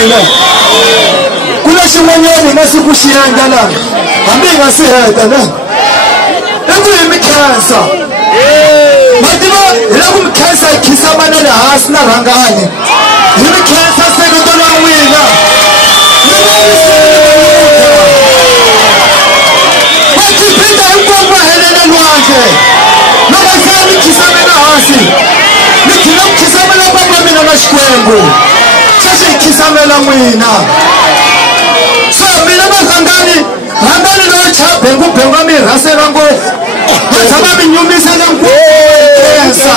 mina kula xin'wanyani nga si ku xi endla laha hambi hi nga si heta na i ku hi mi khensa mativa hi la ku mi khensa hi khinsama na le hansi na rhangani hi mi khensa seketelo wa n'wina vakhipita hinkwavo va helele lwandle loko se mi khisamela hansi mi tlhela ku khisamela papa mina na xikwembu sweswi hi khisamela n'wina so mina varhangani loyi chabengubengu va mi rhasela ngopfu va tshama mi nyumisa na nkhensa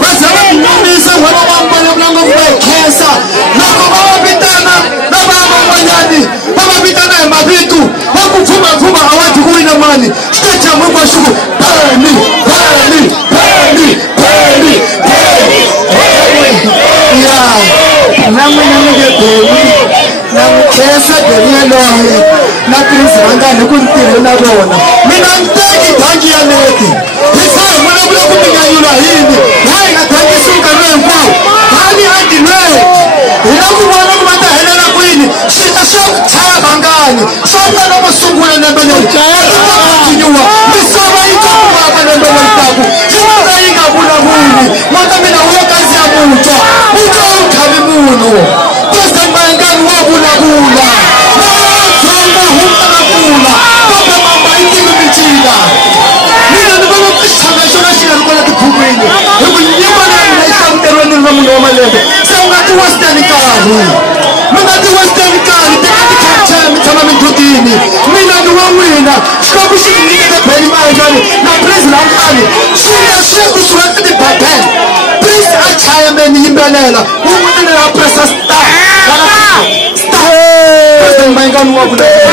va tshama mi nyumisa n'wana wa vulavula ngopfu va hi khensa loko va va vitana na vana van'wanyani va va vitana hi mavito va ku pfumapfuma a wa ku wina mani xitajamu hinkwaswo ku beni ya na n'wina mi nge beni na mi khensa beni yaloye na tinsirangani ku ni tirhe na vona mina ni teki dangi ya leti hi se hi vulavula ku minyanyula hini ha hi nga dangisi nkarhi hinkwawo hani andilweni hi la ku vona ku va ta helela kwini xita xo chaya vangani xo ta loko sungula lembe leri continua misava yi kakuvaka lembe leri taku yi vona yi nga vulavuli n'wata mina wo kandziya mutswa mutswa wu khavi munhu president Mayengani wa vulavula dzonga humana vula kambe mamba yi tivi mincila mina ni vona ku xitshanga xona xi nga ri kona tibukwini hi ku nyimba leyi mina yi hlamuteriweni ri na munhu wa malembe se u nga ti western nkarhi mi nga ti western nkarhi tikatikhachaya mi tshama mindlutini mina ni wa n'wina xikwembu xi mi nyikete beni Mayengani na prince Langani swilo sweswi swi va tibabele prince a chaya meni yimbelela u n'winene na presa star president Mayengani wa vulavula